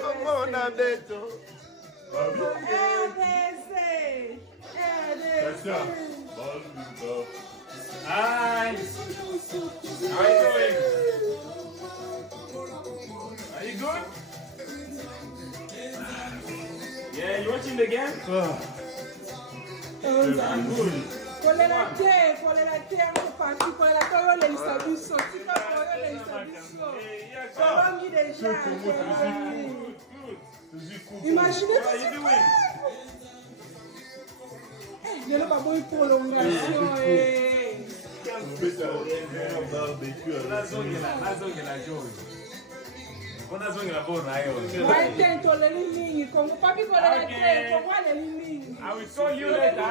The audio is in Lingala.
Comment on a béton? RDC. Hi. How are you doing? Are you good? Yeah, you watching the game? I'm good. Imaginez How are you doing? il y a pas de prolongation. I will call you later.